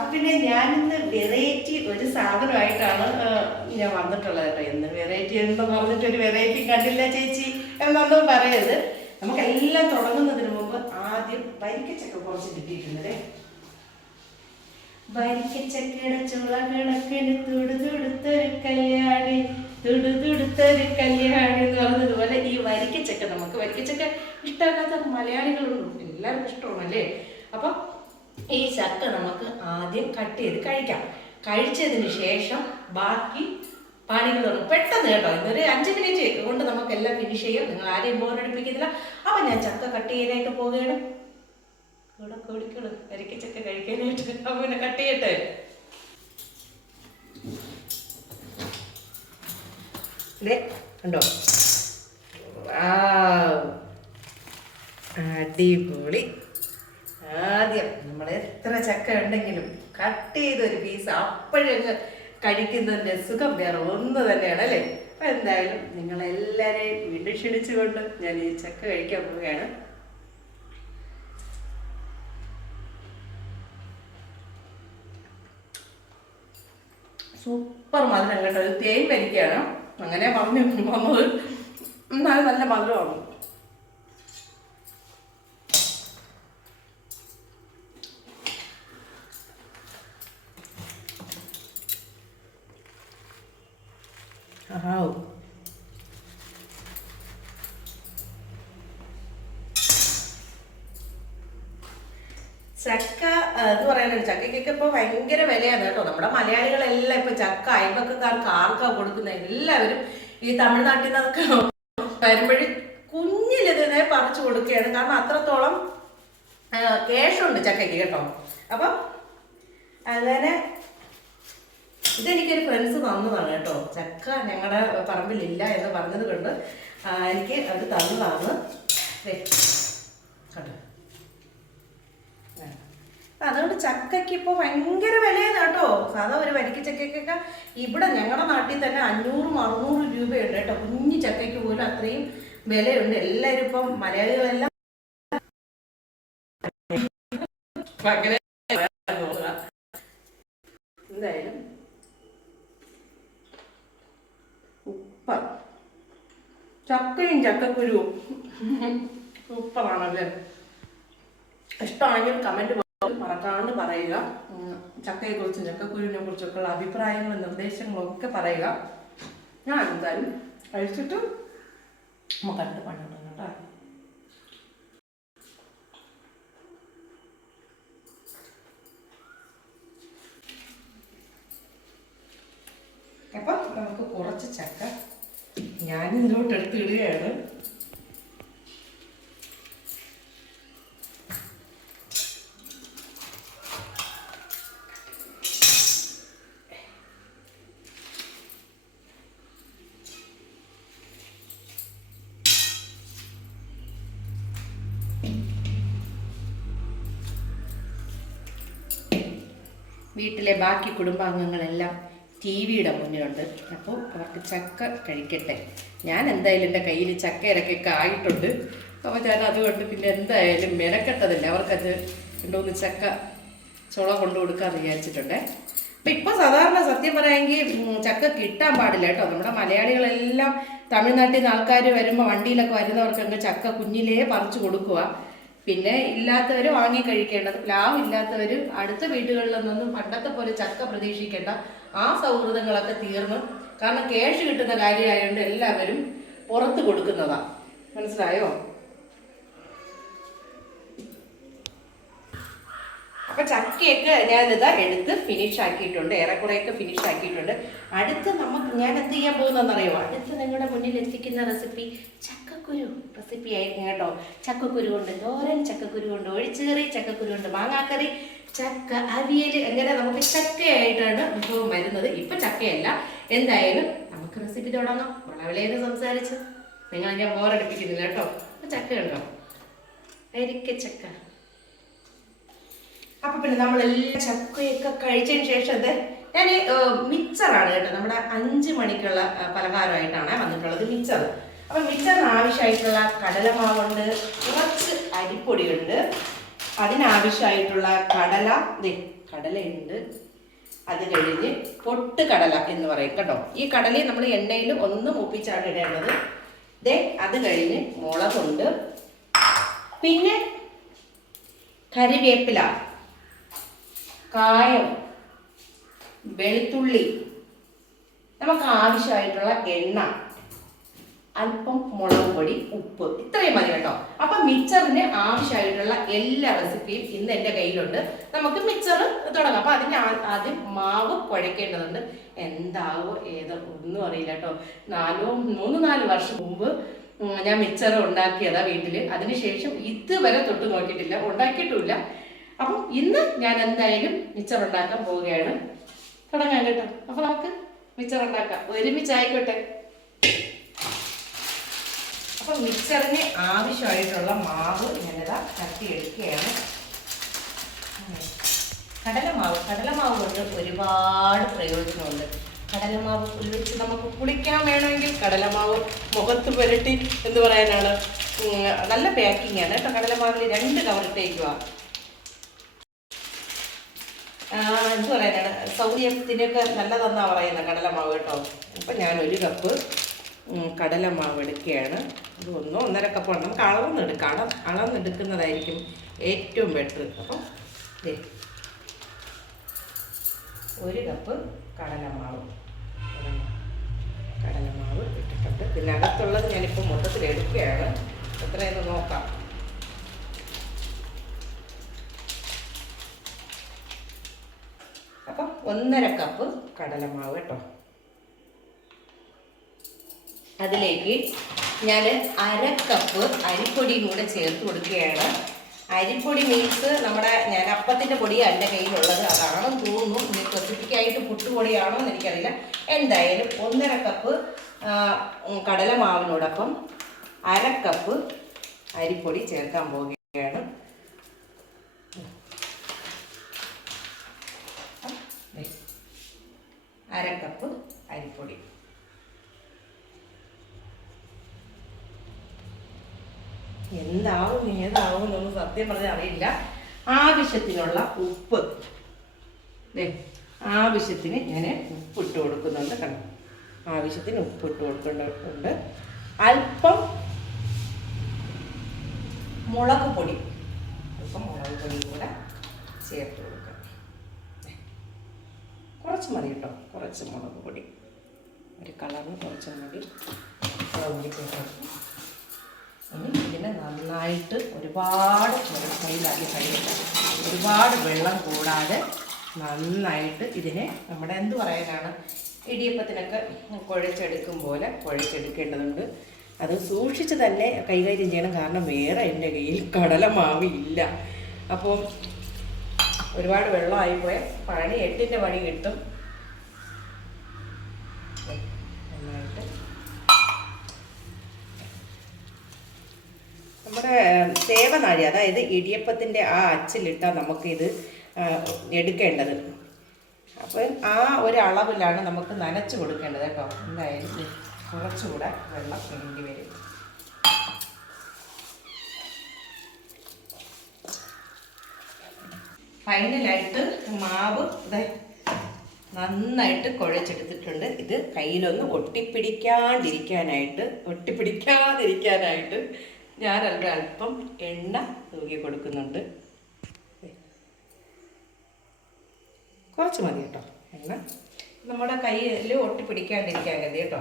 അപ്പൊ പിന്നെ ഞാനിന്ന് വെറൈറ്റി ഒരു സാധനമായിട്ടാണ് ഞാൻ വന്നിട്ടുള്ളത് കേട്ടോ. ഇന്ന് വെറൈറ്റി എന്ന് പറഞ്ഞിട്ട് ഒരു വെറൈറ്റി കണ്ടില്ല ചേച്ചി എന്നൊന്നും പറയരുത്. നമുക്കെല്ലാം തുടങ്ങുന്നതിന് മുമ്പ് ആദ്യം വരിക്കച്ചക്ക കുറച്ച് കിട്ടിയിട്ടുണ്ടേ വരിക്കച്ചക്കയുടെ ചുള കണക്കിന് തുടുതുടുത്തൊരു കല്യാണി തുടുതുടുത്തൊരു കല്യാണി എന്ന് പറഞ്ഞതുപോലെ ഈ വരിക്കച്ചക്ക നമുക്ക് വരിക്കച്ചക്ക ഇഷ്ടമല്ലാത്ത മലയാളികളുണ്ട്. എല്ലാവർക്കും ഇഷ്ടമാണ് അല്ലേ അപ്പം ഈ ചക്ക നമുക്ക് ആദ്യം കട്ട് ചെയ്ത് കഴിക്കാം. കഴിച്ചതിന് ശേഷം ബാക്കി തുടങ്ങും പെട്ടെന്ന് കേട്ടോ. ഇന്നൊരു അഞ്ച് മിനിറ്റ് കൊണ്ട് നമുക്കെല്ലാം ഫിനിഷ് ചെയ്യാം. നിങ്ങൾ ആരെയും ബോറടിപ്പിക്കുന്നില്ല അപ്പം ഞാൻ ചക്ക കട്ട് ചെയ്യാനായിട്ട് പോവുകയാണ്. ഇവിടെ കോടിക്കൾ ചക്ക കഴിക്കാനായിട്ട് അപ്പൊ കട്ട് ചെയ്യട്ടെ? Wow. അടിപൊളി. എത്ര ചക്ക ഉണ്ടെങ്കിലും കട്ട് ചെയ്ത ഒരു പീസ് അപ്പോഴങ്ങ് കഴിക്കുന്നതിന്റെ സുഖം വേറെ ഒന്ന് തന്നെയാണ് അല്ലേ? അപ്പൊ എന്തായാലും നിങ്ങളെല്ലാരെയും വീണ്ടും ക്ഷണിച്ചുകൊണ്ട് ഞാൻ ഈ ചക്ക കഴിക്കാൻ പോവുകയാണ്. സൂപ്പർ മധുരം കേട്ടോ. ഒരു തേൻ വരിക്കുകയാണ് അങ്ങനെ മമ്മി വന്നത്. എന്നാലും നല്ല മധുരമാണ് ആഹാവ് ചക്ക ആ, എന്ന് പറയാനുണ്ട് ചക്കയ്ക്കൊക്കെ ഇപ്പൊ ഭയങ്കര വിലയാണ് കേട്ടോ നമ്മുടെ മലയാളികളെല്ലാം ഇപ്പൊ ചക്ക അയൽപക്കക്കാർക്ക് ആർക്കാ കൊടുക്കുന്ന എല്ലാവരും ഈ തമിഴ്നാട്ടിൽ നിന്നൊക്കെ വരുമ്പോഴേ കുഞ്ഞിലിതിനെ പറിച്ചു കൊടുക്കുകയാണ്. കാരണം അത്രത്തോളം കേഷുണ്ട് ചക്കയ്ക്ക് കേട്ടോ. അപ്പൊ അങ്ങനെ ഇതെനിക്കൊരു ഫ്രണ്ട്സ് തന്നതാണ് കേട്ടോ. ചക്ക ഞങ്ങളുടെ പറമ്പിലില്ല എന്ന് പറഞ്ഞത് കൊണ്ട് എനിക്ക് അത് തന്നതാണ്. കേട്ടോ അതുകൊണ്ട് ചക്കയ്ക്ക് ഇപ്പോൾ ഭയങ്കര വിലയാണ് കേട്ടോ. സാധാ ഒരു വരിക്ക ചക്കയ്ക്കൊക്കെ ഇവിടെ ഞങ്ങളുടെ നാട്ടിൽ തന്നെ അഞ്ഞൂറും അറുന്നൂറും രൂപയുണ്ട് കേട്ടോ. കുഞ്ഞു ചക്കയ്ക്ക് പോലും അത്രയും വിലയുണ്ട്. എല്ലാവരും ഇപ്പം മലയാളികളെല്ലാം എന്തായാലും ഉപ്പ. ചക്കയും ചക്കക്കുരുവും. ഉപ്പമാണല്ലേ? ഇഷ്ടമാണെങ്കിൽ കമന്റ് മറക്കാണ്ട് പറയുക. ചക്കയെ ചക്കയെക്കുറിച്ചും ചക്കക്കുരുവിനെ കുറിച്ചൊക്കെയുള്ള അഭിപ്രായങ്ങളും നിർദ്ദേശങ്ങളും ഒക്കെ പറയുക. ഞാൻ എന്തായാലും കഴിച്ചിട്ട് നമുക്ക് അടുത്ത് പണി തുടങ്ങാം കേട്ടോ. അപ്പം നമുക്ക് കുറച്ച് ചക്ക ഞാൻ ഇതിലോട്ട് എടുത്ത് വീട്ടിലെ ബാക്കി കുടുംബാംഗങ്ങളെല്ലാം ടി വിയുടെ മുന്നിലുണ്ട്. അപ്പോൾ അവർക്ക് ചക്ക കഴിക്കട്ടെ. ഞാൻ എന്തായാലും എന്റെ കയ്യിൽ ചക്ക ഇരക്കൊക്കെ ആയിട്ടുണ്ട്. അപ്പോൾ ഞാൻ അതുകൊണ്ട് പിന്നെ എന്തായാലും മെനക്കെട്ടതല്ല. അവർക്കത് രണ്ടുമൂന്ന് ചക്ക ചുള കൊണ്ടു കൊടുക്കാമെന്ന് വിചാരിച്ചിട്ടുണ്ട്. അപ്പം ഇപ്പോൾ സാധാരണ സത്യം പറയാമെങ്കിൽ ചക്ക കിട്ടാൻ പാടില്ല കേട്ടോ. നമ്മുടെ മലയാളികളെല്ലാം തമിഴ്നാട്ടിൽ നിന്ന് ആൾക്കാർ വരുമ്പോൾ വണ്ടിയിലൊക്കെ വരുന്നവർക്കൊക്കെ ചക്ക കുഞ്ഞിലേ പറിച്ചു കൊടുക്കുക. പിന്നെ ഇല്ലാത്തവർ വാങ്ങി കഴിക്കേണ്ടത്. പ്ലാവ് ഇല്ലാത്തവർ അടുത്ത വീടുകളിൽ നിന്നും പണ്ടത്തെ പോലെ ചക്ക പ്രതീക്ഷിക്കേണ്ട. ആ സൗഹൃദങ്ങളൊക്കെ തീർന്നു. കാരണം ക്യാഷ് കിട്ടുന്ന കാര്യമായതുകൊണ്ട് എല്ലാവരും പുറത്ത് കൊടുക്കുന്നതാ. മനസ്സിലായോ? അപ്പൊ ചക്കയൊക്കെ ഞാനിതാ എടുത്ത് ഫിനിഷ് ആക്കിയിട്ടുണ്ട്. ഏറെക്കുറെയൊക്കെ ഫിനിഷ് ആക്കിയിട്ടുണ്ട്. അടുത്ത് നമുക്ക് ഞാൻ എന്ത് ചെയ്യാൻ പോകുന്നതെന്നറിയോ അടുത്ത് നിങ്ങളുടെ മുന്നിൽ എത്തിക്കുന്ന റെസിപ്പി ചക്കക്കുരു റെസിപ്പി ആയിരിക്കും കേട്ടോ. ചക്കക്കുരു കൊണ്ട് തോരൻ ചക്കക്കുരു കൊണ്ട് ഒഴിച്ചുകറി ചക്കക്കുരു കൊണ്ട് മാങ്ങാക്കറി ചക്ക അവിയൽ അങ്ങനെ നമുക്ക് ചക്കയായിട്ടാണ് വിഭവം വരുന്നത്. ഇപ്പൊ ചക്കയല്ല. എന്തായാലും നമുക്ക് റെസിപ്പി തുടങ്ങാം. വളവിലേന്ന് സംസാരിച്ച്. നിങ്ങൾ ഞാൻ ബോറടിപ്പിക്കുന്നില്ല കേട്ടോ. അപ്പൊ ചക്ക ഉണ്ടോ അരിക്ക ചക്ക. അപ്പൊ പിന്നെ നമ്മളെല്ലാം ചക്കയൊക്കെ കഴിച്ചതിന് ശേഷം അത് ഞാൻ മിച്ചറാണ് കേട്ടോ. നമ്മുടെ അഞ്ച് മണിക്കുള്ള പലഹാരമായിട്ടാണ് വന്നിട്ടുള്ളത്. മിച്ചർ അപ്പൊ മിച്ചറിന് ആവശ്യമായിട്ടുള്ള കടലമാവുണ്ട് കുറച്ച് അരിപ്പൊടിയുണ്ട്. അതിനാവശ്യമായിട്ടുള്ള കടല കടലയുണ്ട്. അത് കഴിഞ്ഞ് പൊട്ട് കടല എന്ന് പറയും കേട്ടോ. ഈ കടലയെ നമ്മൾ എണ്ണയിൽ ഒന്ന് മൂപ്പിച്ചാണ് ഇടേണ്ടത്. ദേ അത് കഴിഞ്ഞ് മുളകുണ്ട്. പിന്നെ കരിവേപ്പില കായം വെളുത്തുള്ളി നമുക്ക് ആവശ്യമായിട്ടുള്ള എണ്ണ. അല്പം മുളക് പൊടി ഉപ്പ്. ഇത്രയും മതി കേട്ടോ. അപ്പൊ മിക്സറിന് ആവശ്യമായിട്ടുള്ള എല്ലാ റെസിപ്പിയും ഇന്ന് എന്റെ കയ്യിലുണ്ട്. നമുക്ക് മിക്സർ തുടങ്ങാം. അപ്പൊ അതിന് ആദ്യം മാവ് കുഴക്കേണ്ടതുണ്ട്. എന്താവോ ഏതോ ഒന്നും അറിയില്ല കേട്ടോ. നാലോ മൂന്ന് നാല് വർഷം മുമ്പ് ഞാൻ മിക്സർ ഉണ്ടാക്കിയതാ വീട്ടിൽ. അതിനുശേഷം ഇതുവരെ തൊട്ട് നോക്കിയിട്ടില്ല. ഉണ്ടാക്കിയിട്ടില്ല അപ്പം ഇന്ന് ഞാൻ എന്തായാലും മിക്സർ ഉണ്ടാക്കാൻ പോവുകയാണ്. തുടങ്ങാം കേട്ടോ. അപ്പൊ നമുക്ക് മിക്സർ ഉണ്ടാക്കാം. ഒരുമിച്ചായിക്കോട്ടെ. അപ്പൊ മിക്സറിന് ആവശ്യമായിട്ടുള്ള മാവ് ഞാനിതാ തട്ടിയെടുക്കുകയാണ്. കടലമാവ് കടലമാവ് കൊണ്ട് ഒരുപാട് പ്രയോജനമുണ്ട്. കടലമാവ് വെച്ച് നമുക്ക് കുളിക്കാൻ വേണമെങ്കിൽ കടലമാവ് മുഖത്ത് പുരട്ടി എന്ന് പറയാനാണ്. നല്ല പാക്കിംഗ് ആണ് കേട്ടോ. കടലമാവിൽ രണ്ട് കവർ ഇട്ടേക്കുക. എന്ത് പറയാനാണ്? സൗകര്യത്തിനൊക്കെ നല്ലതെന്നാ പറയുന്നത് കടലമാവ് കേട്ടോ. അപ്പം ഞാൻ ഒരു കപ്പ് ഉം, കടലമാവ് എടുക്കുകയാണ്. അത് ഒന്നോ ഒന്നര കപ്പ് നമുക്ക് അളവെന്നെടുക്കാം അള അളന്നെടുക്കുന്നതായിരിക്കും ഏറ്റവും ബെറ്റർ അപ്പം ഒരു കപ്പ് കടലമാവ്. കടലമാവ് ഇട്ടിട്ടുണ്ട്. പിന്നെ അകത്തുള്ളത് ഞാനിപ്പോൾ മൊത്തത്തിൽ എടുക്കുകയാണ്. എത്രയെന്ന് നോക്കാം. അപ്പം ഒന്നര കപ്പ് കടലമാവ് കേട്ടോ. അതിലേക്ക് ഞാൻ അര കപ്പ് അരിപ്പൊടിയും കൂടെ ചേർത്ത് കൊടുക്കുകയാണ്. അരിപ്പൊടി മീൻസ് നമ്മുടെ ഞാൻ അപ്പത്തിന്റെ പൊടിയാണ് എന്റെ കയ്യിലുള്ളത്. അതാണെന്ന് തോന്നുന്നു. ഇനി സ്പെസിഫിക്കായിട്ട് പുട്ടുപൊടിയാണോ എന്ന് എനിക്കറിയില്ല. എന്തായാലും ഒന്നര കപ്പ് കടലമാവിനോടൊപ്പം അര കപ്പ് അരിപ്പൊടി ചേർക്കാൻ പോവുകയാണ്. അരക്കപ്പ് അര കപ്പ് അരിപ്പൊടി. എന്താവും ഏതാവും എന്നൊന്നും സത്യം പറഞ്ഞാൽ അറിയില്ല. ആവശ്യത്തിനുള്ള ഉപ്പ്. ആവശ്യത്തിന് ഞാൻ ഉപ്പിട്ട് കൊടുക്കുന്നുണ്ട് കണ്ടോ? ആവശ്യത്തിന് ഉപ്പിട്ട് കൊടുക്കുന്നുണ്ട്. അല്പം മുളക് പൊടി. അല്പം മുളക് പൊടി കൂടെ ചേർത്ത് കൊടുക്കാം. കുറച്ച് മതി കേട്ടോ കുറച്ച് മുളക് പൊടി. ഒരു കളറിന് കുറച്ച് മതി. മുളക് പൊടി ഇതിനെ നന്നായിട്ട് ഒരുപാട് കയ്യിലാക്കി കഴിയില്ല ഒരുപാട് വെള്ളം കൂടാതെ നന്നായിട്ട് ഇതിനെ നമ്മുടെ എന്ത് പറയാനാണ്? ഇടിയപ്പത്തിനൊക്കെ കുഴച്ചെടുക്കും പോലെ കുഴച്ചെടുക്കേണ്ടതുണ്ട്. അത് സൂക്ഷിച്ച് തന്നെ കൈകാര്യം ചെയ്യണം. കാരണം വേറെ എന്റെ കയ്യിൽ കടലമാവ് ഇല്ല. അപ്പോൾ ഒരുപാട് വെള്ളമായി പോയാൽ പണി എട്ടിന്റെ പണി കിട്ടും നന്നായിട്ട് നമ്മുടെ സേവനാഴി അതായത് ഇടിയപ്പത്തിന്റെ ആ അച്ചിലിട്ടാണ് നമുക്കിത് എടുക്കേണ്ടത്. അപ്പോൾ ആ ഒരു അളവിലാണ് നമുക്ക് നനച്ച് കൊടുക്കേണ്ടത് കേട്ടോ. എന്തായാലും കുറച്ചുകൂടെ വെള്ളം വേണ്ടി വരും. ഫൈനലായിട്ട് മാവ് നന്നായിട്ട് കുഴച്ചെടുത്തിട്ടുണ്ട്. ഇത് കയ്യിലൊന്ന് ഒട്ടിപ്പിടിക്കാണ്ടിരിക്കാനായിട്ട് ഒട്ടിപ്പിടിക്കാതിരിക്കാനായിട്ട് ഞാൻ അതിൽ അല്പം എണ്ണ തൂക്കി കൊടുക്കുന്നുണ്ട്. കുറച്ച് മതി കേട്ടോ എണ്ണ. നമ്മുടെ കയ്യിൽ ഒട്ടിപ്പിടിക്കാണ്ടിരിക്കാൻ മതി കേട്ടോ.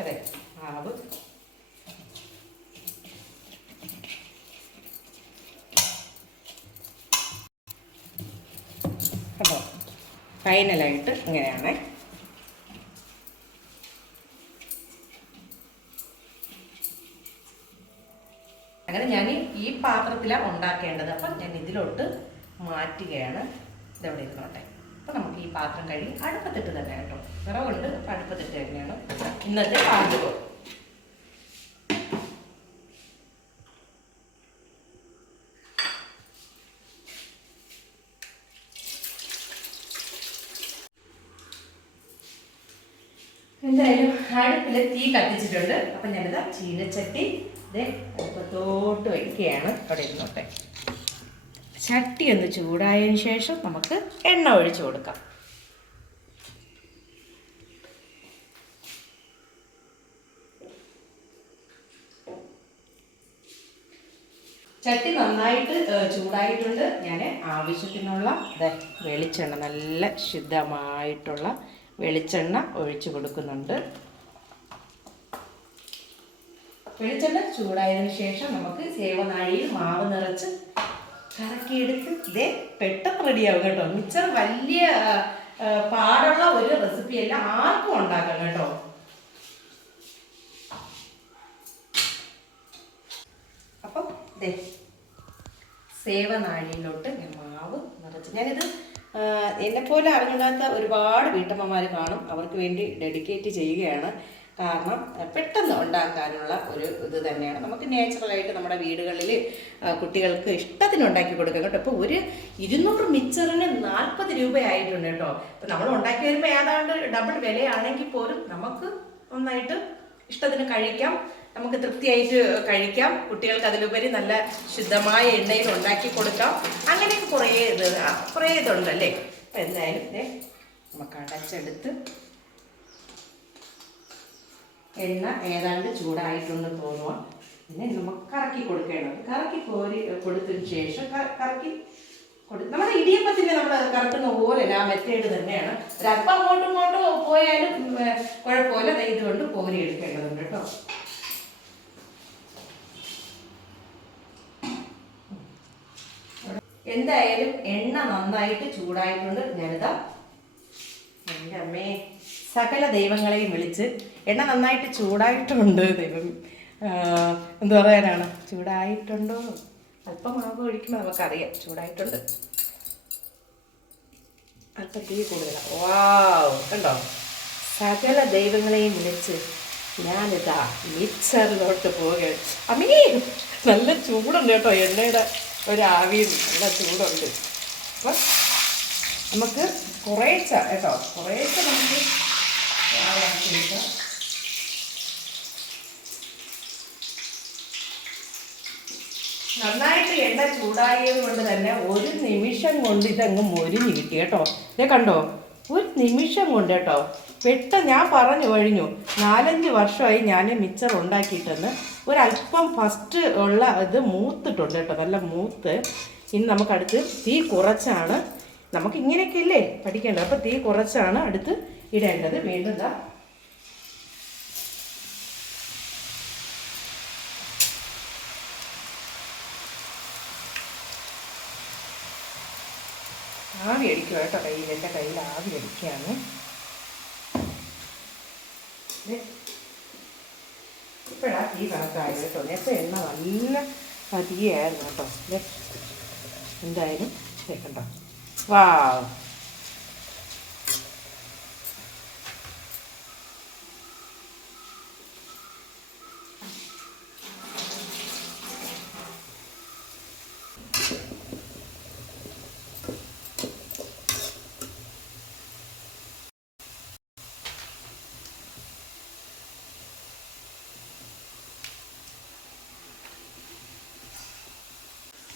അതെ മാവ്. കേട്ടോ ഫൈനലായിട്ട് ഇങ്ങനെയാണ്. അങ്ങനെ ഞാൻ ഈ പാത്രത്തിലാണ് ഉണ്ടാക്കേണ്ടത്. അപ്പം ഞാൻ ഇതിലോട്ട് മാറ്റുകയാണ്. ഇതെവിടെ ഇരുന്നോട്ടെ അപ്പം നമുക്ക് ഈ പാത്രം കഴുകി അടുപ്പത്തിട്ട് തന്നെ കേട്ടോ. വിറവുണ്ട് അടുപ്പത്തിട്ട് തന്നെയാണ് ഇന്നത്തെ പാചകം. എന്തായാലും അടുപ്പിൽ തീ കത്തിച്ചിട്ടുണ്ട്. അപ്പം ഞാനിതാ ചീനച്ചട്ടി ഇതേ അടുപ്പത്തോട്ട് വയ്ക്കുകയാണ്. അവിടെ ഇരുന്നോട്ടെ. ചട്ടി ഒന്ന് ചൂടായതിന് ശേഷം നമുക്ക് എണ്ണ ഒഴിച്ചു കൊടുക്കാം. ചട്ടി നന്നായിട്ട് ചൂടായിട്ടുണ്ട്. ഞാൻ ആവശ്യത്തിനുള്ള വെളിച്ചെണ്ണ നല്ല ശുദ്ധമായിട്ടുള്ള വെളിച്ചെണ്ണ ഒഴിച്ചു കൊടുക്കുന്നുണ്ട്. വെളിച്ചെണ്ണ ചൂടായതിനു ശേഷം നമുക്ക് സേവനാഴിയിൽ മാവ് നിറച്ച് കറക്കിയെടുത്ത് ഇതേ പെട്ടെന്ന് റെഡിയാവും കേട്ടോ. മിച്ചർ വലിയ പാടുള്ള ഒരു റെസിപ്പി അല്ല. ആർക്കും ഉണ്ടാക്കാം കേട്ടോ. അപ്പം ദേ സേവനാഴിയിലോട്ട് ഞാൻ മാവ് നിറച്ച് ഞാനിത് എന്നെപ്പോലെ അറിഞ്ഞിടാത്ത ഒരുപാട് വീട്ടമ്മമാർ കാണും. അവർക്ക് വേണ്ടി ഡെഡിക്കേറ്റ് ചെയ്യുകയാണ്. കാരണം പെട്ടെന്ന് ഉണ്ടാക്കാനുള്ള ഒരു ഇത് തന്നെയാണ്. നമുക്ക് നാച്ചുറലായിട്ട് നമ്മുടെ വീടുകളിൽ കുട്ടികൾക്ക് ഇഷ്ടത്തിന് ഉണ്ടാക്കി കൊടുക്കാം കേട്ടോ. ഇപ്പോൾ ഒരു ഇരുന്നൂറ് മിച്ചറിന് നാൽപ്പത് രൂപയായിട്ടുണ്ട് കേട്ടോ. ഇപ്പം നമ്മൾ ഉണ്ടാക്കി വരുമ്പോൾ ഏതാണ്ട് ഡബിൾ വിലയാണെങ്കിൽ പോലും നമുക്ക് നന്നായിട്ട് ഇഷ്ടത്തിന് കഴിക്കാം. നമുക്ക് തൃപ്തിയായിട്ട് കഴിക്കാം. കുട്ടികൾക്ക് അതിലുപരി നല്ല ശുദ്ധമായ എണ്ണയിൽ ഉണ്ടാക്കി കൊടുക്കാം. അങ്ങനെയൊക്കെ കുറേ ഇത് കുറേ ഇതുണ്ടല്ലേ അപ്പം എന്തായാലും നമുക്ക് അടച്ചെടുത്ത് എണ്ണ ഏതാണ്ട് ചൂടായിട്ടുണ്ടെന്ന് തോന്നുക പിന്നെ നമുക്ക് കറക്കി കൊടുക്കേണ്ടത്. കറക്കി കോരി കൊടുത്തതിന് ശേഷം കറക്കി കൊടു നമ്മുടെ ഇടിയപ്പത്തിന് നമ്മൾ കറക്കുന്ന പോലെ ആ മെത്തേഡ് തന്നെയാണ്. ഒരപ്പം അങ്ങോട്ടും ഇങ്ങോട്ടും പോയാലും കുഴപ്പമില്ല. ഇതുകൊണ്ട് കോരി എടുക്കേണ്ടതുണ്ട് കേട്ടോ. എന്തായാലും എണ്ണ നന്നായിട്ട് ചൂടായിട്ടുണ്ട്. ഞാനിതാ എന്റെ അമ്മേ സകല ദൈവങ്ങളെയും വിളിച്ച് എണ്ണ നന്നായിട്ട് ചൂടായിട്ടുണ്ട് ദൈവം. എന്തു പറയാനാണ്? ചൂടായിട്ടുണ്ടോ? അല്പം മാവ് ഒഴിക്കുമ്പോൾ നമുക്കറിയാം ചൂടായിട്ടുണ്ട്. അല്പം തീ കൂടുതലാണ് വാവ് കണ്ടോ? സകല ദൈവങ്ങളെയും വിളിച്ച് ഞാനിതാ മിക്സറിലോട്ട് പോവുകയാണ്. അമ്മേ നല്ല ചൂടുണ്ട് കേട്ടോ എണ്ണയുടെ ഒരു ആവിയും നല്ല ചൂടുണ്ട്. അപ്പം നമുക്ക് കുറേച്ച കേട്ടോ കുറേച്ച നമുക്ക് ആവാക്കി എടുക്കാം നന്നായിട്ട് എണ്ണ ചൂടായത് കൊണ്ട് തന്നെ ഒരു നിമിഷം കൊണ്ട് ഇതങ്ങ് മൊരിഞ്ഞ് കിട്ടി കേട്ടോ. ഇതേ കണ്ടോ? ഒരു നിമിഷം കൊണ്ട് കേട്ടോ. പെട്ടെന്ന് ഞാൻ പറഞ്ഞു കഴിഞ്ഞു നാലഞ്ച് വർഷമായി ഞാൻ മിച്ചർ ഉണ്ടാക്കിയിട്ടെന്ന്. ഒരല്പം ഫസ്റ്റ് ഉള്ള ഇത് മൂത്തിട്ടുണ്ട് കേട്ടോ നല്ല മൂത്ത്. ഇനി നമുക്കടുത്ത് തീ കുറച്ചാണ്. നമുക്ക് ഇങ്ങനെയൊക്കെ ഇല്ലേ പഠിക്കേണ്ടത്? അപ്പോൾ തീ കുറച്ചാണ് അടുത്ത് ഇടേണ്ടത്. വീണ്ടും എന്താ ആവി അടിക്കുക കേട്ടോ കയ്യിൽ. എന്റെ കയ്യിൽ ആവി അടിക്കുകയാണ്. ഇപ്പോഴാ തീ കണക്കായത് കേട്ടോ. നേരത്തെ എണ്ണ നല്ല പതിയായിരുന്നു കേട്ടോ. എന്തായാലും ദേ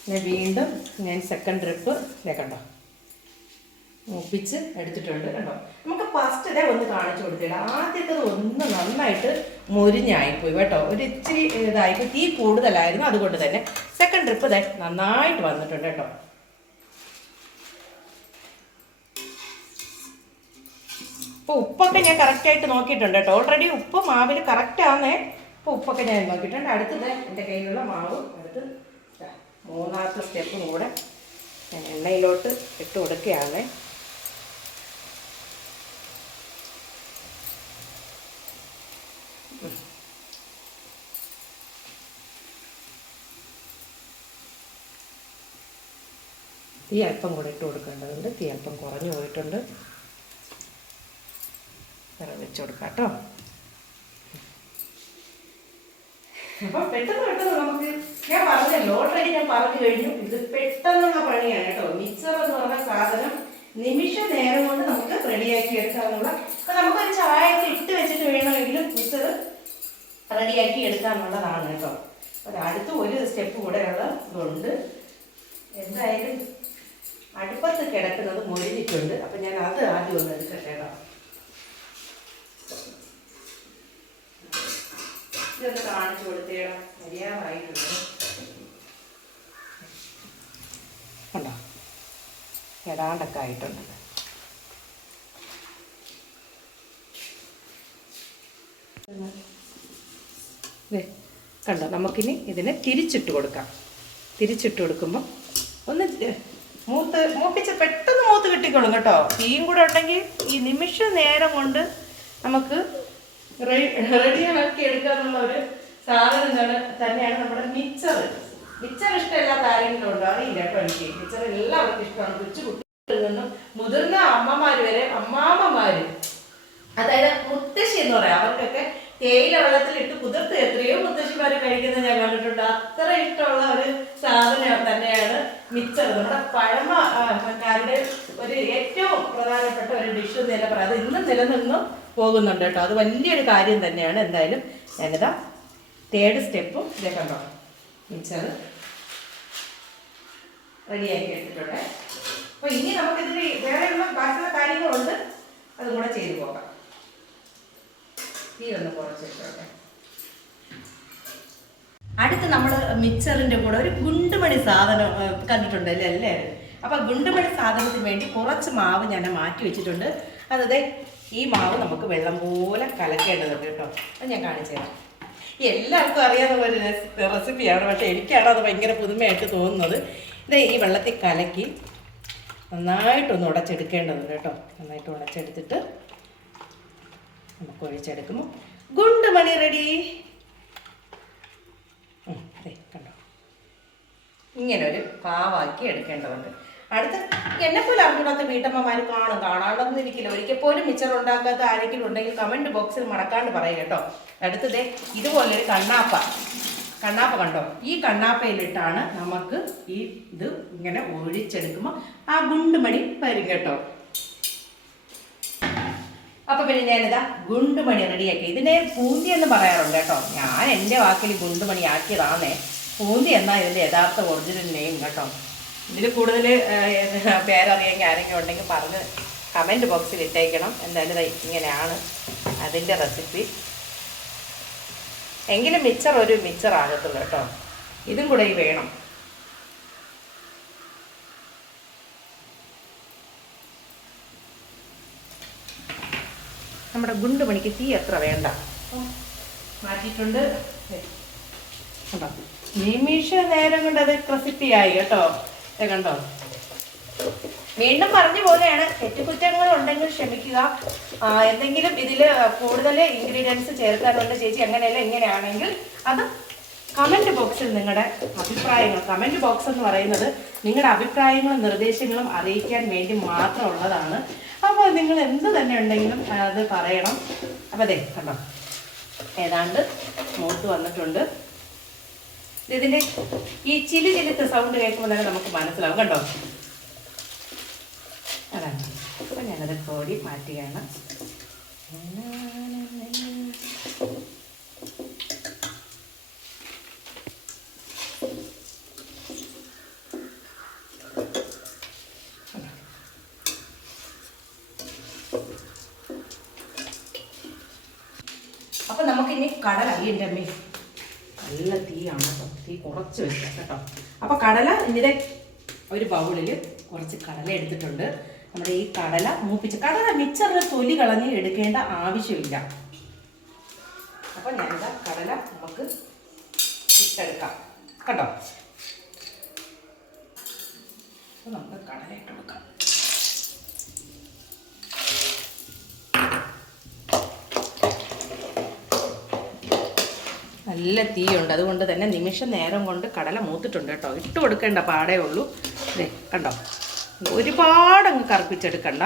ഞാൻ വീണ്ടും ഞാൻ സെക്കൻഡ് ട്രിപ്പ് കണ്ടോ മുപ്പിച്ച് എടുത്തിട്ടുണ്ട് കേട്ടോ. നമുക്ക് ഫസ്റ്റ് ഇതേ ഒന്ന് കാണിച്ചു കൊടുത്തില്ല ആദ്യത്തെ ഒന്ന് നന്നായിട്ട് മുരിഞ്ഞായിപ്പോയി കേട്ടോ. ഒരു ഇച്ചിരി ഇതായിപ്പോയി തീ കൂടുതലായിരുന്നു അതുകൊണ്ട് തന്നെ. സെക്കൻഡ് ട്രിപ്പ് ഇതേ നന്നായിട്ട് വന്നിട്ടുണ്ട് കേട്ടോ. അപ്പോൾ ഉപ്പൊക്കെ ഞാൻ കറക്റ്റായിട്ട് നോക്കിയിട്ടുണ്ട് കേട്ടോ. ഓൾറെഡി ഉപ്പ് മാവിൽ കറക്റ്റ് ആണേ അപ്പോൾ ഉപ്പൊക്കെ ഞാൻ നോക്കിയിട്ടുണ്ട്. അടുത്തത് എന്റെ കയ്യിലുള്ള മാവ്. അടുത്ത് മൂന്നാമത്തെ സ്റ്റെപ്പും കൂടെ ഞാൻ എണ്ണയിലോട്ട് ഇട്ട് കൊടുക്കുകയാണ്. തീ അല്പം കൂടെ ഇട്ട് കൊടുക്കേണ്ടതുണ്ട്. തീ അല്പം കുറഞ്ഞു പോയിട്ടുണ്ട്. വേറെ വെച്ച് കൊടുക്കാം കേട്ടോ. അപ്പം പെട്ടെന്ന് പെട്ടെന്ന് നമുക്ക് ഞാൻ പറഞ്ഞല്ലോ ഓൾറെഡി ഞാൻ പറഞ്ഞു കഴിഞ്ഞു. ഇത് പെട്ടെന്നുള്ള പണിയാണ് കേട്ടോ. മിക്സർ എന്ന് പറഞ്ഞ സാധനം നിമിഷ നേരം കൊണ്ട് നമുക്ക് റെഡിയാക്കി എടുക്കാമെന്നുള്ള അപ്പം നമുക്കൊരു ചായയൊക്കെ ഇട്ട് വെച്ചിട്ട് വേണമെങ്കിലും മിക്സർ റെഡിയാക്കി എടുക്കാമെന്നുള്ളതാണ് കേട്ടോ. അപ്പൊ അടുത്ത് ഒരു സ്റ്റെപ്പ് കൂടെ ഉള്ള ഇതുണ്ട്. എന്തായാലും അടുപ്പത്ത് കിടക്കുന്നത് മൊരിഞ്ഞിട്ടുണ്ട്. അപ്പൊ ഞാൻ അത് ആദ്യം ഒന്ന് എടുക്കട്ടെ കാണിച്ചു കൊടുത്തേടാ. മര്യാദായിട്ടുണ്ട് ഏതാണ്ടൊക്കെ ആയിട്ടുണ്ട്. കണ്ടോ? നമുക്കിനി ഇതിനെ തിരിച്ചിട്ട് കൊടുക്കാം. തിരിച്ചിട്ട് കൊടുക്കുമ്പോൾ ഒന്ന് മൂത്ത് മൂപ്പിച്ച് പെട്ടെന്ന് മൂത്ത് കിട്ടിക്കോളും കേട്ടോ. തീയും കൂടെ ഉണ്ടെങ്കിൽ ഈ നിമിഷ നേരം കൊണ്ട് നമുക്ക് റെഡിയാക്കി എടുക്കാന്നുള്ള ഒരു സാധനം തന്നെ- തന്നെയാണ് നമ്മുടെ മിച്ചർ. മിച്ചർ ഇഷ്ടമില്ലാത്ത ആരെങ്കിലും ഉണ്ടോ? അറിയില്ല കേട്ടോ എനിക്ക്. മിച്ചർ എല്ലാവർക്കും ഇഷ്ടമാണ്. കൊച്ചു കുട്ടികളിൽ നിന്നും മുതിർന്ന അമ്മമാര് വരെ അമ്മാമ്മമാര്. അതായത് മുത്തശ്ശി എന്ന് പറയാം. അവർക്കൊക്കെ തേയില വെള്ളത്തിൽ ഇട്ട് കുതിർത്ത് എത്രയോ മുത്തശ്ശിമാര് കഴിക്കുന്നത് ഞാൻ കണ്ടിട്ടുണ്ട്. അത്ര ഇഷ്ടമുള്ള ഒരു സാധനം തന്നെയാണ് മിച്ചർ. നമ്മുടെ പഴമ ആ, കാരുടെ ഒരു ഏറ്റവും പ്രധാനപ്പെട്ട ഒരു ഡിഷ് എന്ന് തന്നെ പറയാം. അത് ഇന്നും നിലനിന്നും പോകുന്നുണ്ട് കേട്ടോ. അത് വലിയൊരു കാര്യം തന്നെയാണ്. എന്തായാലും ഞാനിതാ തേർഡ് സ്റ്റെപ്പും ഇതേ കണ്ടോ? മിച്ചർ റെഡിയാക്കി എടുത്തിട്ടുണ്ട്. അപ്പൊ ഇനി നമുക്കിതിൽ വേറെയുള്ള ബാക്കിയുള്ള കാര്യങ്ങളുണ്ട്. അതും കൂടെ ചെയ്തു പോകാം. അടുത്ത് നമ്മൾ മിക്സറിന്റെ കൂടെ ഒരു ഗുണ്ടുമണി സാധനം കണ്ടിട്ടുണ്ട് അല്ലേ അപ്പൊ ഗുണ്ടുമണി സാധനത്തിന് വേണ്ടി കുറച്ച് മാവ് ഞാൻ മാറ്റി വെച്ചിട്ടുണ്ട്. അതായത് ഈ മാവ് നമുക്ക് വെള്ളം പോലെ കലക്കേണ്ടതുണ്ട് കേട്ടോ. അത് ഞാൻ കാണിച്ചു തരാം. എല്ലാവർക്കും അറിയാവുന്ന ഒരു റെസിപ്പിയാണ് പക്ഷേ എനിക്കാണ് അത് ഭയങ്കര പുതുമയായിട്ട് തോന്നുന്നത്. ഇത് ഈ വെള്ളത്തിൽ കലക്കി നന്നായിട്ടൊന്ന് ഉടച്ചെടുക്കേണ്ടതുണ്ട് കേട്ടോ. നന്നായിട്ട് ഉടച്ചെടുത്തിട്ട് നമുക്ക് ഒഴിച്ചെടുക്കുമ്പോൾ ഗുണ്ടുമണി റെഡി. കണ്ടോ. ഇങ്ങനെ ഒരു പാവാക്കി എടുക്കേണ്ടതുണ്ട്. അടുത്ത് എന്നെ പോലെ അറിഞ്ഞൂടാത്ത വീട്ടമ്മമാർ കാണും. കാണാണ്ടൊന്നും ഇരിക്കില്ല ഒരിക്കൽ പോലും മിച്ചർ ഉണ്ടാക്കാത്ത ആരെങ്കിലും ഉണ്ടെങ്കിൽ കമന്റ് ബോക്സിൽ മറക്കാണ്ട് പറയും കേട്ടോ. അടുത്തത് ഇതുപോലൊരു കണ്ണാപ്പ. കണ്ണാപ്പ കണ്ടോ? ഈ കണ്ണാപ്പയിലിട്ടാണ് നമുക്ക് ഈ ഇത് ഇങ്ങനെ ഒഴിച്ചെടുക്കുമ്പോൾ ആ ഗുണ്ടുമണി വരും കേട്ടോ. അപ്പൊ പിന്നെ ഞാനിതാ ഗുണ്ടുമണി റെഡിയാക്കി. ഇതിനെ പൂന്തി എന്ന് പറയാറുണ്ട് കേട്ടോ. ഞാൻ എന്റെ വാക്കിൽ ഗുണ്ടുമണി ആക്കിയതാണേ പൂന്തി എന്നാ ഇതിന്റെ യഥാർത്ഥ ഒറിജിനൽ നെയിം കേട്ടോ. ഇതിൽ കൂടുതൽ പേരറിയെങ്കിൽ ആരെങ്കിലും ഉണ്ടെങ്കിൽ പറഞ്ഞ് കമന്റ് ബോക്സിൽ ഇട്ടേക്കണം. എന്തായാലും ഇങ്ങനെയാണ് അതിന്റെ റെസിപ്പി എങ്കിലും മിച്ചർ ഒരു മിച്ചർ ആകത്തുള്ളൂ കേട്ടോ. ഇതും കൂടെ വേണം. നമ്മുടെ ഗുണ്ട് മണിക്ക് തീ എത്ര വേണ്ട? മാറ്റിയിട്ടുണ്ട്. കണ്ടോ? നിമിഷ നേരം കൊണ്ട് അത് ക്രസിപ്പി ആയി കേട്ടോ കണ്ടോ? വീണ്ടും പറഞ്ഞു പോലെയാണ് തെറ്റുകുറ്റങ്ങൾ ഉണ്ടെങ്കിൽ ക്ഷമിക്കുക. എന്തെങ്കിലും ഇതിൽ കൂടുതൽ ഇൻഗ്രീഡിയൻസ് ചേർക്കാനുണ്ട് ചേച്ചി അങ്ങനെയല്ല ഇങ്ങനെയാണെങ്കിൽ അത് കമന്റ് ബോക്സിൽ നിങ്ങളുടെ അഭിപ്രായങ്ങൾ. കമന്റ് ബോക്സ് എന്ന് പറയുന്നത് നിങ്ങളുടെ അഭിപ്രായങ്ങളും നിർദ്ദേശങ്ങളും അറിയിക്കാൻ വേണ്ടി മാത്രമുള്ളതാണ്. അപ്പോൾ നിങ്ങൾ എന്ത് തന്നെ ഉണ്ടെങ്കിലും അത് പറയണം. അപ്പോൾ അതെ കണ്ടോ? ഏതാണ്ട് മൂത്ത് വന്നിട്ടുണ്ട്. ഇതിന്റെ ഈ ചിലി ചിലിത്ത സൗണ്ട് കേൾക്കുമ്പോൾ തന്നെ നമുക്ക് മനസ്സിലാവും. കണ്ടോ? അതാണ്. അപ്പം ഞാനത് കോടി മാറ്റുകയാണ് അപ്പം നമുക്കിനി കടല ഈ എന്റെ അമ്മേ? നല്ല തീയാണ് കേട്ടോ. തീ കുറച്ച് വെക്കാം കേട്ടോ. അപ്പോൾ കടല ഇതിന്റെ ഒരു ബൗളിൽ കുറച്ച് കടല എടുത്തിട്ടുണ്ട്. നമ്മുടെ ഈ കടല മൂപ്പിച്ച് കടല മിച്ചറിന് തൊലി കളഞ്ഞ് എടുക്കേണ്ട ആവശ്യമില്ല. അപ്പോൾ ഞാനിതാ കടല നമുക്ക് ഇട്ടെടുക്കാം. കേട്ടോ നമുക്ക് കടല ഇട്ടെടുക്കാം നല്ല തീയുണ്ട്. അതുകൊണ്ട് തന്നെ നിമിഷ നേരം കൊണ്ട് കടല മൂത്തിട്ടുണ്ട് കേട്ടോ. ഇട്ട് കൊടുക്കേണ്ട പാടേ ഉള്ളൂ. ദേ കണ്ടോ? ഒരുപാട് അങ്ങ് കറുപ്പിച്ചെടുക്കണ്ട.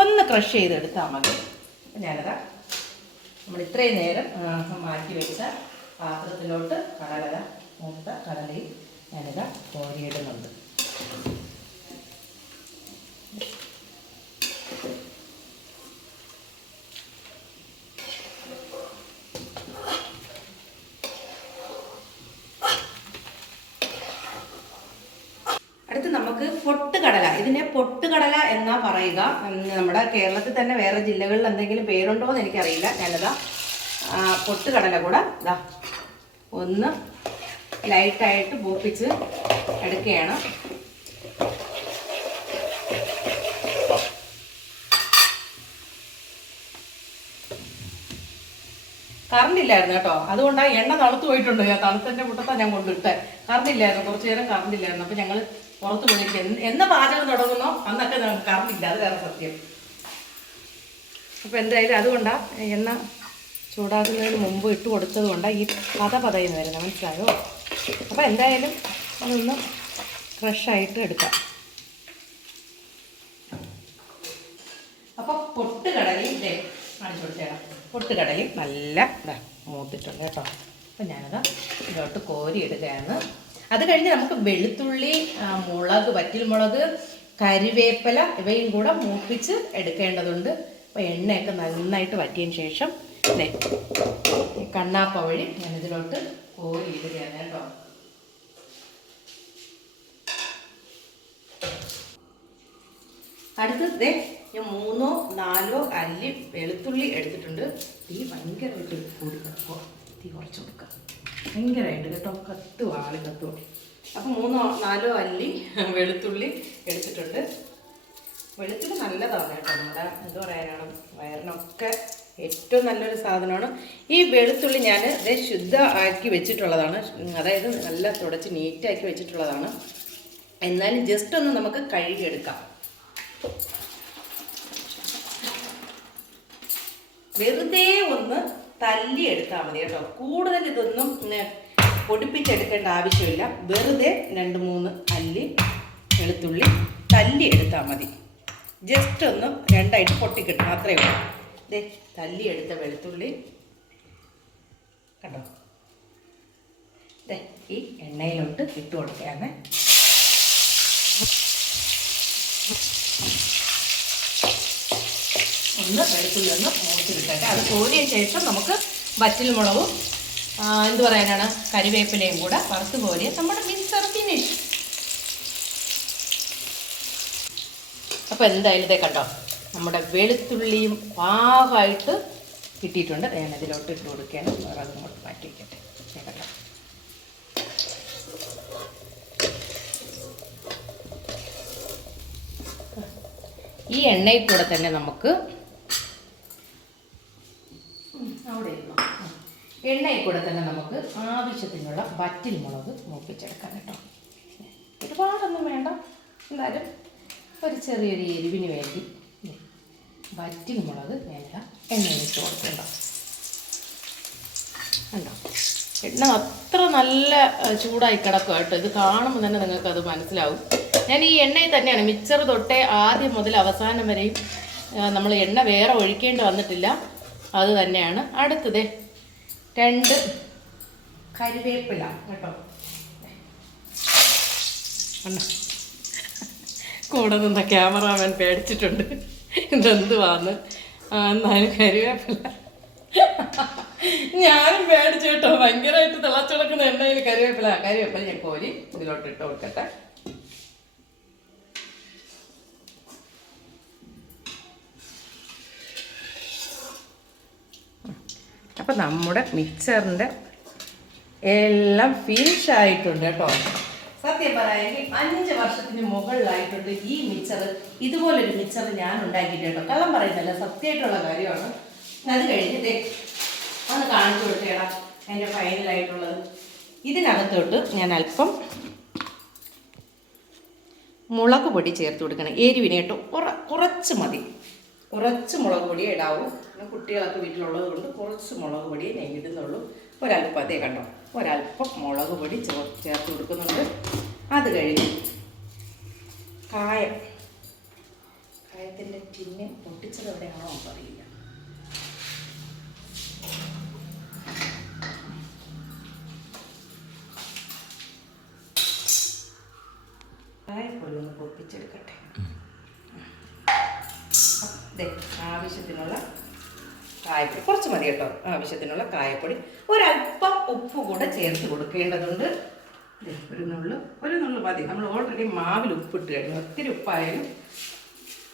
ഒന്ന് ക്രഷ് ചെയ്തെടുത്താൽ മതി. ഞാനതാ നമ്മൾ ഇത്രയും നേരം മാറ്റി വെച്ച പാത്രത്തിലോട്ട് കടല മൂത്ത കടലയിൽ ഞാനിതാ കോരിയിടുന്നുണ്ട്. അടുത്ത് നമുക്ക് പൊട്ടുകടല. ഇതിനെ പൊട്ടുകടല എന്നാ പറയുക. നമ്മുടെ കേരളത്തിൽ തന്നെ വേറെ ജില്ലകളിൽ എന്തെങ്കിലും പേരുണ്ടോ എന്ന് എനിക്കറിയില്ല. ഞാനിതാ പൊട്ടുകടല കൂടെ ഇതാ ഒന്ന് ലൈറ്റായിട്ട് പൂപ്പിച്ച് എടുക്കുകയാണ്. കറണ്ട് ഇല്ലായിരുന്നു കേട്ടോ. അതുകൊണ്ടാണ് എണ്ണ തണുത്ത് പോയിട്ടുണ്ട്. ഞാൻ തണുത്തന്റെ മുട്ടത്താ ഞാൻ കൊണ്ടിട്ടെ. കറണ്ട് ഇല്ലായിരുന്നു. കുറച്ചു നേരം കറണ്ട് ഇല്ലായിരുന്നു. അപ്പൊ ഞങ്ങൾ പുറത്ത് പോയിട്ട് എന്ന് എന്ന് പാചകം തുടങ്ങുന്നോ? അന്നൊക്കെ നമുക്ക് കറണ്ട് ഇല്ല അത് വേറെ സത്യം. അപ്പൊ എന്തായാലും അതുകൊണ്ടാ എണ്ണ ചൂടാക്കുന്നതിന് മുമ്പ് ഇട്ട് കൊടുത്തത് കൊണ്ടാണ് ഈ പത പതയെന്ന് വരുന്നത് മനസ്സിലായോ? അപ്പൊ എന്തായാലും അതൊന്ന് ഫ്രഷായിട്ട് എടുക്കാം. അപ്പോൾ പൊട്ടുകടലയും കാണിച്ചു കൊടുത്തേക്കാം പൊട്ടുകടലയും നല്ല മൂത്തിട്ടുണ്ട് കേട്ടോ. അപ്പം ഞാനത് ഇതോട്ട് കോരി എടുക്കുകയാണ് അത് കഴിഞ്ഞ് നമുക്ക് വെളുത്തുള്ളി മുളക് വറ്റൽമുളക് കരിവേപ്പില ഇവയും കൂടെ മൂപ്പിച്ച് എടുക്കേണ്ടതുണ്ട്. അപ്പോൾ എണ്ണയൊക്കെ നന്നായിട്ട് വറ്റിയതിന് ശേഷം അല്ലേ കണ്ണാപ്പ വഴി ഞാൻ ഇതിലോട്ട് കോരി ഇടുകയാണ് കേട്ടോ അടുത്തത് ഞാൻ മൂന്നോ നാലോ അല്ലി വെളുത്തുള്ളി എടുത്തിട്ടുണ്ട്. തീ ഭയങ്കരമായിട്ട് കൂടി കിടക്കുക തീ കുറച്ച് കൊടുക്കുക ഭയങ്കരമായിട്ട് കേട്ടോ. കത്തുക ആളി കത്തുക അപ്പോൾ മൂന്നോ നാലോ അല്ലി വെളുത്തുള്ളി എടുത്തിട്ടുണ്ട്. വെളുത്തുള്ളി നല്ലതാണ് കേട്ടോ. നമ്മുടെ എന്താ പറയാനാണ് വയറിനൊക്കെ ഏറ്റവും നല്ലൊരു സാധനമാണ്. ഈ വെളുത്തുള്ളി ഞാൻ ഇതേ ശുദ്ധ ആക്കി വെച്ചിട്ടുള്ളതാണ്. അതായത് നല്ല തുടച്ച് നീറ്റാക്കി വെച്ചിട്ടുള്ളതാണ്. എന്നാലും ജസ്റ്റ് ഒന്ന് നമുക്ക് കഴുകിയെടുക്കാം. വെറുതെ ഒന്ന് തല്ലി എടുത്താൽ മതി കേട്ടോ. കൂടുതൽ ഇതൊന്നും പൊടിപ്പിച്ചെടുക്കേണ്ട ആവശ്യമില്ല. വെറുതെ രണ്ട് മൂന്ന് അല്ലി വെളുത്തുള്ളി തല്ലി എടുത്താൽ മതി. ജസ്റ്റ് ഒന്ന് രണ്ടായിട്ട് പൊട്ടിക്കിട്ടും അത്രയേ ഉള്ളൂ. ദേ തല്ലി എടുത്ത വെളുത്തുള്ളി. കണ്ടോ? ദേ ഈ എണ്ണയിലോട്ട് ഇട്ട് കൊടുക്കുകയാണ് ഒന്ന് വെളുത്തുള്ളി ഒന്ന് മൂത്ത് കിട്ടട്ടെ. അത് കോരിയ ശേഷം നമുക്ക് വറ്റൽ മുളകും എന്ത് പറയാനാണ്? കരിവേപ്പിലയും കൂടെ വറുത്ത് കോരിയ നമ്മുടെ മിക്സർ ഫിനിഷ് അപ്പോൾ എന്തായാലും ഇതേ കണ്ടോ? നമ്മുടെ വെളുത്തുള്ളിയും പാകമായിട്ട് കിട്ടിയിട്ടുണ്ട്. ഞാൻ ഇതിലോട്ട് ഇട്ട് കൊടുക്കുകയാണ്. വേറെ അതും കൂടെ മാറ്റി വയ്ക്കട്ടെ ഈ എണ്ണയിൽ കൂടെ തന്നെ നമുക്ക് ഉം, അവിടെ ഇരുന്നോ. ഉം. എണ്ണയിൽ കൂടെ തന്നെ നമുക്ക് ആവശ്യത്തിനുള്ള വറ്റൽ മുളക് മൂപ്പിച്ചെടുക്കാം കേട്ടോ. ഒരുപാടൊന്നും വേണ്ട. എന്തായാലും ഒരു ചെറിയൊരു എരിവിന് വേണ്ടി വറ്റിൽ മുളക് വേണ്ട എണ്ണയിൽ ഇട്ട് കൊടുക്കണ്ടോ. കണ്ടോ? എണ്ണ അത്ര നല്ല ചൂടായി കിടക്കും കേട്ടോ. ഇത് കാണുമ്പോൾ തന്നെ നിങ്ങൾക്ക് അത് മനസ്സിലാവും. ഞാൻ ഈ എണ്ണയിൽ തന്നെയാണ് മിക്സർ തൊട്ടേ ആദ്യം മുതൽ അവസാനം വരെയും നമ്മൾ എണ്ണ വേറെ ഒഴിക്കേണ്ടി വന്നിട്ടില്ല. അത് തന്നെയാണ്. അടുത്തത് രണ്ട്. കരിവേപ്പില കേട്ടോ? കൂടെ നിന്ന ക്യാമറാമാൻ പേടിച്ചിട്ടുണ്ട്. ഇതെന്തുവാന്ന്? എന്നാലും കരിവേപ്പില. ഞാനും പേടിച്ചു കേട്ടോ. ഭയങ്കരമായിട്ട് തിളച്ചിടക്കുന്ന എണ്ണയിൽ കരിവേപ്പില. കരിവേപ്പില ഞാൻ കോരി ഇതിലോട്ട് ഇട്ട് കൊടുക്കട്ടെ. അപ്പം നമ്മുടെ മിക്സറിന്റെ എല്ലാം ഫിനിഷ് ആയിട്ടുണ്ട് കേട്ടോ. സത്യം പറയാമെങ്കിൽ അഞ്ച് വർഷത്തിന് മുകളിലായിട്ടുണ്ട് ഈ മിക്സർ ഇതുപോലൊരു മിക്സർ ഞാൻ ഉണ്ടാക്കിയിട്ട് കേട്ടോ. കള്ളം പറയുന്നില്ല സത്യമായിട്ടുള്ള കാര്യമാണ്. അത് കഴിഞ്ഞിട്ടേ ഒന്ന് കാണിച്ചു കൊടുത്തേടാ അതിന്റെ ഫൈനലായിട്ടുള്ളത് ഇതിനകത്തോട്ട് ഞാൻ അല്പം മുളക് പൊടി ചേർത്ത് കൊടുക്കണം. എരിവിനെ കേട്ടോ കുറ കുറച്ച് മതി. കുറച്ച് മുളക് പൊടിയേ ഇടാവൂ. പിന്നെ കുട്ടികളൊക്കെ വീട്ടിലുള്ളത് കൊണ്ട് കുറച്ച് മുളക് പൊടിയേ ഞാൻ ഇടുന്നുള്ളൂ. ഒരല്പം അതേ കണ്ടോ? ഒരല്പം മുളക് പൊടി ചേർ ചേർത്ത് കൊടുക്കുന്നുണ്ട്. അത് കഴിഞ്ഞ് കായം. കായത്തിന്റെ ടിന്ന് പൊട്ടിച്ചത് എവിടെയാണോ അറിയില്ല കായപ്പൊടി ഒന്ന് പൊട്ടിച്ചെടുക്കട്ടെ. ആവശ്യത്തിനുള്ള കായപ്പൊടി. കുറച്ച് മതി കേട്ടോ. ആവശ്യത്തിനുള്ള കായപ്പൊടി. ഒരല്പം ഉപ്പ് കൂടെ ചേർത്ത് കൊടുക്കേണ്ടതുണ്ട്. ഒരു നുള്ളു ഒരു നുള്ളു മതി. നമ്മൾ ഓൾറെഡി മാവിൽ ഉപ്പിട്ട് കഴിഞ്ഞു. ഒത്തിരി ഉപ്പായാലും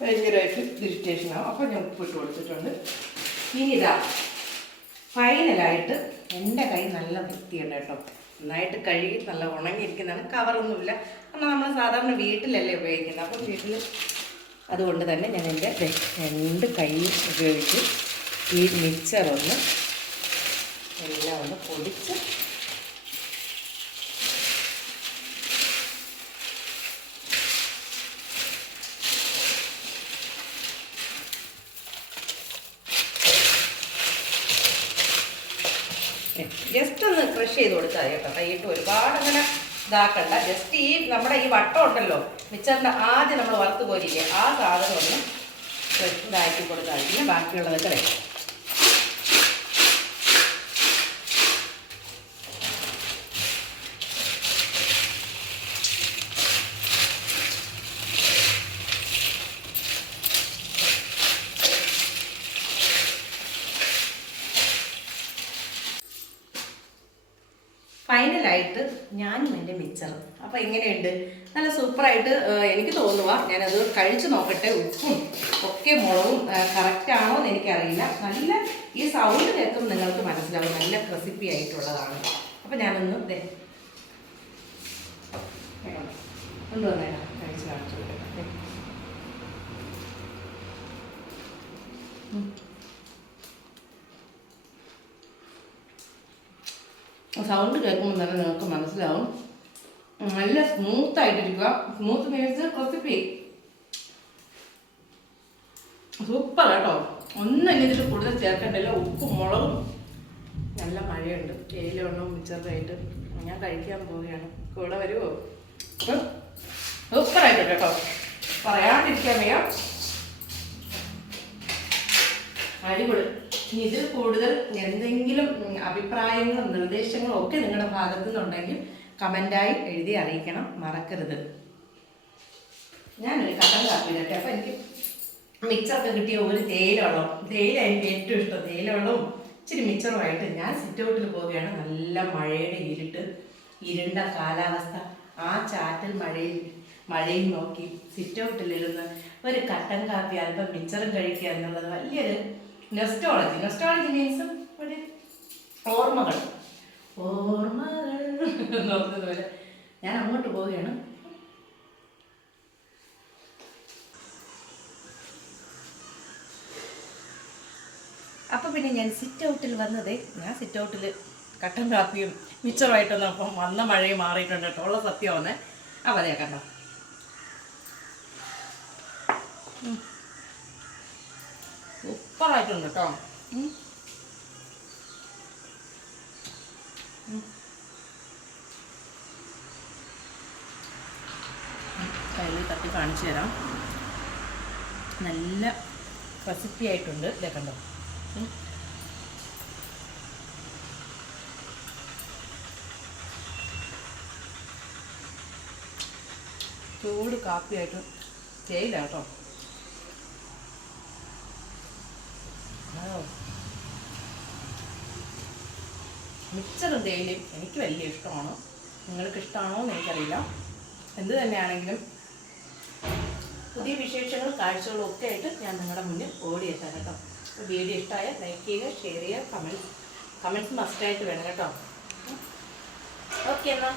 ഭയങ്കരമായിട്ട് ഇറിറ്റേഷൻ ആവും. അപ്പോൾ ഞാൻ ഉപ്പിട്ട് കൊടുത്തിട്ടുണ്ട്. ഇനി ഇതാ ഫൈനലായിട്ട് എന്റെ കൈ നല്ല വൃത്തിയുണ്ട് കേട്ടോ. നന്നായിട്ട് കഴുകി നല്ല ഉണങ്ങിയിരിക്കുന്നതാണ്. കവറൊന്നുമില്ല കാരണം നമ്മൾ സാധാരണ വീട്ടിലല്ലേ ഉപയോഗിക്കുന്നത്. അപ്പം വീട്ടിൽ അതുകൊണ്ട് തന്നെ ഞാൻ എന്റെ രണ്ട് കൈ ഉപയോഗിച്ച് ഈ മിക്സർ ഒന്ന് എല്ലാം ഒന്ന് പൊടിച്ച് ജസ്റ്റ് ഒന്ന് ക്രഷ് ചെയ്ത് കൊടുത്താൽ കേട്ടോ. കൈയിട്ട് ഒരുപാട് അങ്ങനെ ഇതാക്കണ്ട ജസ്റ്റ് ഈ നമ്മുടെ ഈ വട്ടം ഉണ്ടല്ലോ മിച്ചറിന്റെ ആദ്യം നമ്മൾ വറുത്ത് പോരില്ലേ ആ സാധനം ഒന്ന് ഇതാക്കി കൊടുത്താൽ. പിന്നെ ബാക്കിയുള്ളതൊക്കെ വെക്കാം ഫൈനലായിട്ട് ഞാനും എന്റെ മിച്ചറും അപ്പോൾ എങ്ങനെയുണ്ട് നല്ല സൂപ്പറായിട്ട് എനിക്ക് തോന്നുക ഞാനത് കഴിച്ചു നോക്കട്ടെ ഉപ്പും ഒക്കെ മുളകും കറക്റ്റ് ആണോ എന്ന് എനിക്കറിയില്ല. നല്ല ഈ സൗണ്ട് കേൾക്കും നിങ്ങൾക്ക് മനസ്സിലാവും നല്ല റെസിപ്പി ആയിട്ടുള്ളതാണ്. അപ്പോൾ ഞാനൊന്ന് ദേ. കഴിച്ച് കാണിച്ചു സൗണ്ട് കേൾക്കുമ്പോൾ തന്നെ നിങ്ങൾക്ക് മനസ്സിലാവും. നല്ല സ്മൂത്ത് ആയിട്ടിരിക്കുക സ്മൂത്ത് മീൻസ് ക്രിസ്പി സൂപ്പർ കേട്ടോ. ഒന്നും ഇനി ഇതിൽ കൂടുതൽ ചേർക്കണ്ടല്ലോ ഉപ്പും മുളകും. നല്ല മഴയുണ്ട്. തേയില ഉണ്ടും മിച്ചറായിട്ട് ഞാൻ കഴിക്കാൻ പോവുകയാണ്. കൂടെ വരുമോ സൂപ്പറായിട്ട് കേട്ടോ. പറയാണ്ടിരിക്കാൻ വയ്യ. അടിപൊളി. ഇനി ഇതിൽ കൂടുതൽ എന്തെങ്കിലും അഭിപ്രായങ്ങളും നിർദ്ദേശങ്ങളും ഒക്കെ നിങ്ങളുടെ ഭാഗത്തു നിന്നുണ്ടെങ്കിൽ കമന്റായി എഴുതി അറിയിക്കണം. മറക്കരുത്. ഞാനൊരു കട്ടൻ കാപ്പി ഇടട്ടെ അപ്പം എനിക്ക് മിക്സറൊക്കെ കിട്ടിയ ഒരു തേയിലവെള്ളം. തേയില എനിക്ക് ഏറ്റവും ഇഷ്ടം. തേയിലവെള്ളവും ഇച്ചിരി മിക്സറുമായിട്ട് ഞാൻ സിറ്റ് ഔട്ടിൽ പോവുകയാണ്. നല്ല മഴയുടെ ഇരുട്ട് ഇരുണ്ട കാലാവസ്ഥ. ആ ചാറ്റൽ മഴയിൽ മഴയും നോക്കി സിറ്റ് ഔട്ടിലിരുന്ന് ഒരു കട്ടൻ കാപ്പി അല്പം മിച്ചറും കഴിക്കുക എന്നുള്ളത് വലിയൊരു നെസ്റ്റോളജി നെസ്റ്റോളജി മീൻസ് ഒരു ഓർമ്മകൾ. ഓർമ്മകൾ എന്ന് പറഞ്ഞതുപോലെ ഞാൻ അങ്ങോട്ട് പോവുകയാണ്. അപ്പോൾ പിന്നെ ഞാൻ സിറ്റ് ഔട്ടിൽ വന്നത് ഞാൻ സിറ്റ് ഔട്ടിൽ കട്ടൻ കാപ്പിയും മിച്ചറുമായിട്ടൊന്നും അപ്പം വന്ന മഴയും മാറിയിട്ടുണ്ട് കേട്ടോ. ഉള്ള സത്യമാണ് അപ്പോൾ അതെ കണ്ടോ. സൂപ്പറായിട്ടുണ്ട് കേട്ടോ. കയ്യിൽ തട്ടി കാണിച്ചു തരാം. നല്ല റെസിപ്പി ആയിട്ടുണ്ട്. ഇതേ കണ്ടോ. ഉം. ചൂട് കാപ്പിയായിട്ട് തേയില കേട്ടോ മിക്സറും തേയിലയും എനിക്ക് വലിയ ഇഷ്ടമാണ്. നിങ്ങൾക്ക് ഇഷ്ടമാണോ എന്ന് എനിക്കറിയില്ല. എന്ത് തന്നെയാണെങ്കിലും പുതിയ വിശേഷങ്ങളും കാഴ്ചകളും ഒക്കെ ആയിട്ട് ഞാൻ നിങ്ങളുടെ മുന്നിൽ ഓടിയെത്താം കേട്ടോ. വീഡിയോ ഇഷ്ടമായ ലൈക്ക് ചെയ്യുക ഷെയർ ചെയ്യുക കമന്റ് കമന്റ്സ് മസ്റ്റായിട്ട് വേണം കേട്ടോ. ഓക്കെ എന്നാൽ